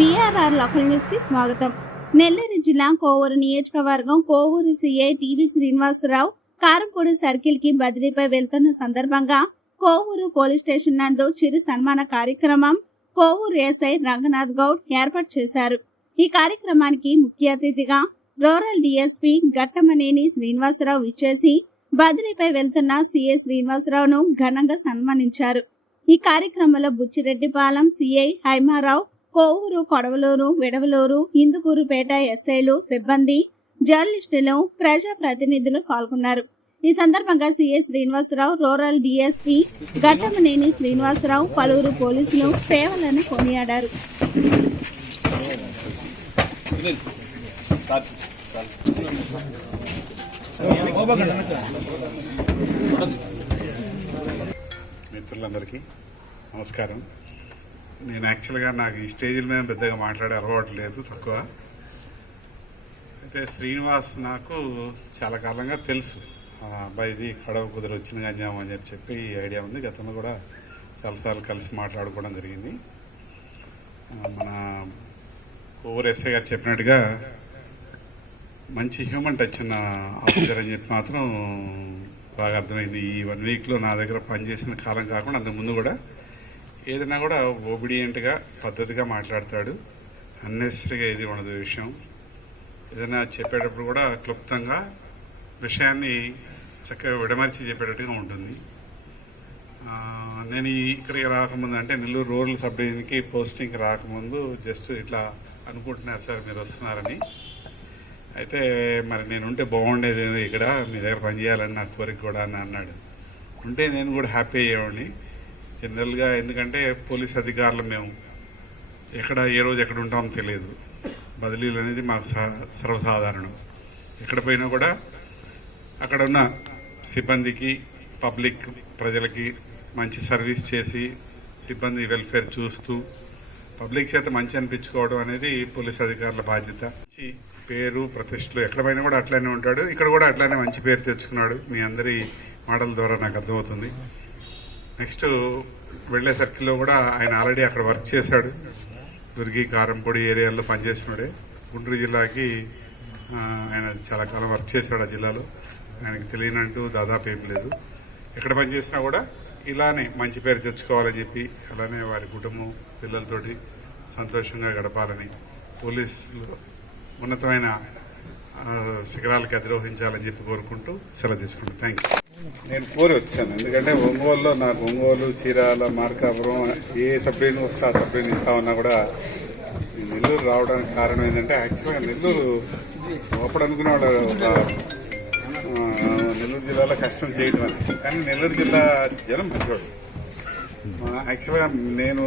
BRR local న్యూస్కి స్వాగతం. నెల్లూరు జిల్లా కోవూరు నియోజకవర్గం Kovur CI T V Srinivasarao Karempudi సర్కిల్కి బదిలీపై వెళ్తున్న సందర్భంగా కోవూరు పోలీస్ స్టేషన్ నందు చిరు సన్మాన కార్యక్రమం కోవూరు ఎస్ఐ రంగనాథ్ గౌడ్ ఏర్పాటు చేశారు. ఈ కార్యక్రమానికి ముఖ్య అతిథిగా రూరల్ డిఎస్పీ గట్టమనేని శ్రీనివాసరావు ఇచ్చేసి బదిలీపై వెళ్తున్న సిఐ శ్రీనివాసరావును ఘనంగా సన్మానించారు. ఈ కార్యక్రమంలో బుచ్చిరెడ్డిపాలెం సిఐ హైమారావు కోవూరు కొడవలూరు విడవలూరు ఇందుకూరుపేట ఎస్ఐలు సిబ్బంది జర్నలిస్టులు ప్రజా ప్రతినిధులు పాల్గొన్నారు. ఈ సందర్భంగా CS Srinivasarao rural DSP Gattamaneni Srinivasarao పలువురు పోలీసులు సేవలను కొనియాడారు. మిత్రులందరికీ నమస్కారం. నేను యాక్చువల్గా నాకు ఈ స్టేజ్ల మీద పెద్దగా మాట్లాడే అలవాటు లేదు తక్కువ. అయితే శ్రీనివాస్ నాకు చాలా కాలంగా తెలుసు. అబ్బాయిది కడవ కుదిరి వచ్చిన గంజాం అని చెప్పి చెప్పి ఈ ఐడియా ఉంది. గతంలో కూడా చాలాసార్లు కలిసి మాట్లాడుకోవడం జరిగింది. మన కోవూరు ఎస్ఐ గారు చెప్పినట్టుగా మంచి హ్యూమన్ టచ్ ఉన్న ఆఫీసర్ అని చెప్పి మాత్రం బాగా అర్థమైంది. ఈ వన్ వీక్లో నా దగ్గర పనిచేసిన కాలం కాకుండా అంతకుముందు కూడా ఏదైనా కూడా ఒబిడియంట్గా పద్ధతిగా మాట్లాడతాడు. అన్నెసరీగా ఏది ఉండదు విషయం. ఏదైనా చెప్పేటప్పుడు కూడా క్లుప్తంగా విషయాన్ని చక్కగా విడమర్చి చెప్పేటట్టుగా ఉంటుంది. నేను ఇక్కడికి రాకముందు అంటే నెల్లూరు రూరల్ సబ్ డివిజన్కి పోస్టింగ్ రాకముందు జస్ట్ ఇట్లా అనుకుంటున్నారు సార్ మీరు వస్తున్నారని. అయితే మరి నేను ఉంటే బాగుండేది ఇక్కడ మీ దగ్గర పనిచేయాలని నా కోరిక కూడా అని అన్నాడు. ఉంటే నేను కూడా హ్యాపీ అయ్యేవాడిని. జనరల్గా ఎందుకంటే పోలీస్ అధికారులు మేము ఎక్కడ ఏ రోజు ఎక్కడ ఉంటామో తెలియదు. బదిలీలు అనేది మాకు సర్వసాధారణం. ఎక్కడ పోయినా కూడా అక్కడ ఉన్న సిబ్బందికి పబ్లిక్ ప్రజలకి మంచి సర్వీస్ చేసి సిబ్బంది వెల్ఫేర్ చూస్తూ పబ్లిక్ చేత మంచి అనిపించుకోవడం అనేది పోలీస్ అధికారుల బాధ్యత. పేరు ప్రతిష్టలు ఎక్కడ పోయినా కూడా అట్లానే ఉంటాడు. ఇక్కడ కూడా అట్లానే మంచి పేరు తెచ్చుకున్నాడు. మీ అందరి మాటల ద్వారా నాకు అర్థమవుతుంది. నెక్స్ట్ వెళ్ళే సర్కిల్లో కూడా ఆయన ఆల్రెడీ అక్కడ వర్క్ చేశాడు. దుర్గి కారంపొడి ఏరియాలో పనిచేసినాడే గుంటూరు జిల్లాకి ఆయన చాలా కాలం వర్క్ చేశాడు ఆ జిల్లాలో. ఆయనకి తెలియనంటూ దాదాపు ఏం లేదు. ఎక్కడ పనిచేసినా కూడా ఇలానే మంచి పేరు తెచ్చుకోవాలని చెప్పి అలానే వారి కుటుంబం పిల్లలతోటి సంతోషంగా గడపాలని పోలీసులు ఉన్నతమైన శిఖరాలకు శిఖరాలకి అధిరోహించాలని చెప్పి కోరుకుంటూ సెలవు తీసుకుంటాం థ్యాంక్ యూ నేను కోరి వచ్చాను. ఎందుకంటే ఒంగోలులో నాకు ఒంగోలు చీరాల మార్కాపురం ఏ సబ్జెక్ట్ వస్తే ఆ సబ్జెక్ట్ ఇస్తామన్నా కూడా నెల్లూరు రావడానికి కారణం ఏంటంటే యాక్చువల్గా నెల్లూరు ఒకప్పుడు ఒక నెల్లూరు జిల్లాలో కష్టం చేయడం అని. కానీ నెల్లూరు జిల్లా జనం మంచోడు యాక్చువల్గా నేను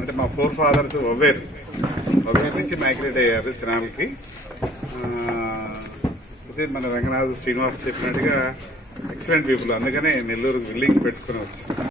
అంటే మా ఫోర్ ఫాదర్స్ ఒవేర్ ఒవేర్ నుంచి మైగ్రేట్ అయ్యారు తినాలకి అదే మన రంగనాథ్ శ్రీనివాస్ చెప్పినట్టుగా ఎక్సలెంట్ పీపుల్ అందుకనే నెల్లూరు బిల్డింగ్ పెట్టుకుని వచ్చాను.